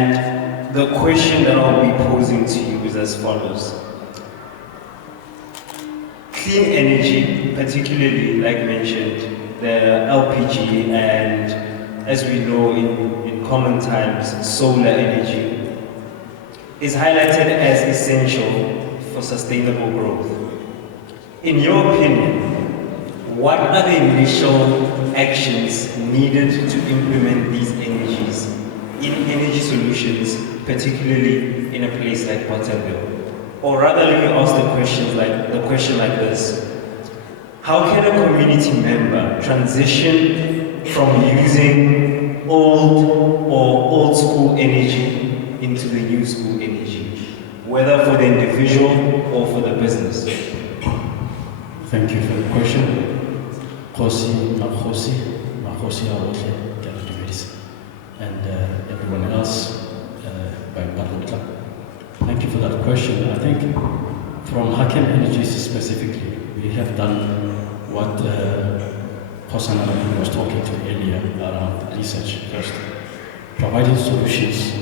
And the question that I'll be posing to you is as follows. Clean energy, particularly, like mentioned, the LPG, and as we know in common times, solar energy, is highlighted as essential for sustainable growth. In your opinion, what are the initial actions needed to implement these energies in energy solutions, particularly in a place like Mataboge? Or rather, let me ask the question like this. How can a community member transition from using old school energy into the new school energy, whether for the individual or for the business? Thank you for the question. Makosi, and everyone else by Barutla. Thank you for that question. I think from Hakem Energies specifically, we have done what Hosan was talking to earlier around research first. Providing solutions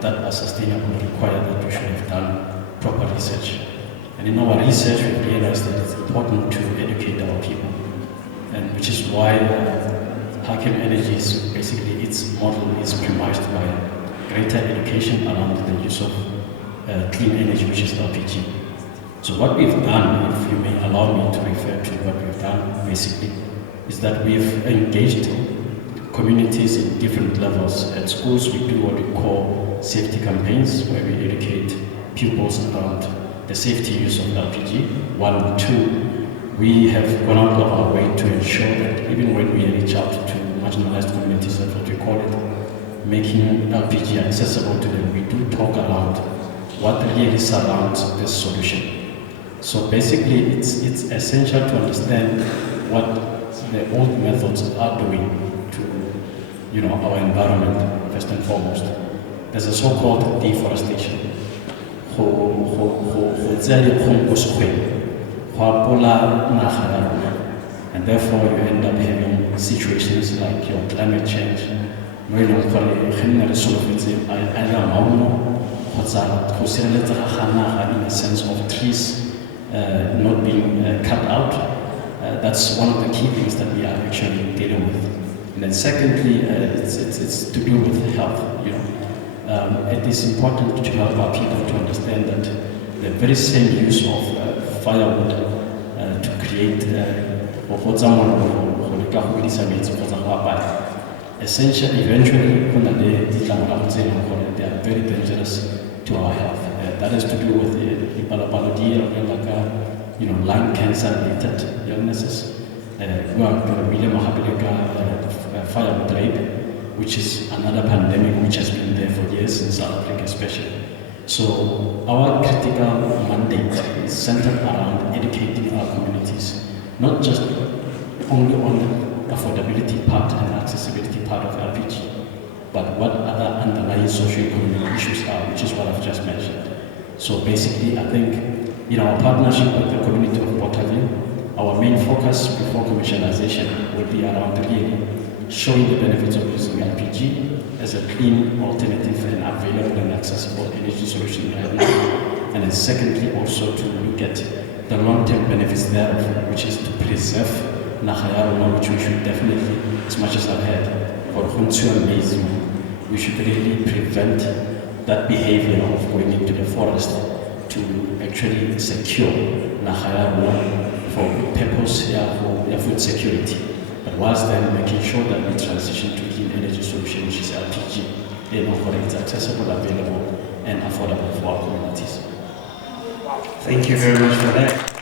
that are sustainable require that we should have done proper research. And in our research, we realized that it's important to educate our people, and which is why Hakem Energies, basically its model is premised by greater education around the use of clean energy, which is LPG. So what we've done, if you may allow me to refer to what we've done, basically, is that we've engaged communities in different levels. At schools, we do what we call safety campaigns, where we educate pupils around the safety use of LPG. 1, 2, we have gone out of our way to ensure that even when we reach out to marginalized communities, that's what we call it, making LPG accessible to them, we do talk around what really surrounds this solution. So basically, it's essential to understand what the old methods are doing to, our environment, first and foremost. There's a so-called deforestation. And therefore, you end up having situations like your climate change, in a sense of trees not being cut out. That's one of the key things that we are actually dealing with. And then secondly, it's to do with health. It is important to help our people to understand that the very same use of firewood to create essentially, eventually, they are very dangerous to our health. That has to do with lung cancer-related illnesses. Firewood rape, which is another pandemic which has been there for years in South Africa especially. So our critical mandate is centered around educating our communities, not just only on the affordability part and accessibility part of LPG, but what other underlying socio-economic issues are, which is what I've just mentioned. So basically, I think in our partnership with the community of Botaville, our main focus before commercialization will be around really showing the benefits of using LPG as a clean alternative and available and accessible energy solution right now. And then secondly, also to look at the long-term benefits thereof, which is to preserve Nahayaruma, which we should definitely, as much as I've heard, for amazing, we should really prevent that behavior of going into the forest to actually secure Nahayaruma for purpose for food security. But whilst then making sure that we transition to clean energy solution, which is LPG, it's accessible, available, and affordable for our communities. Thank you very much for that.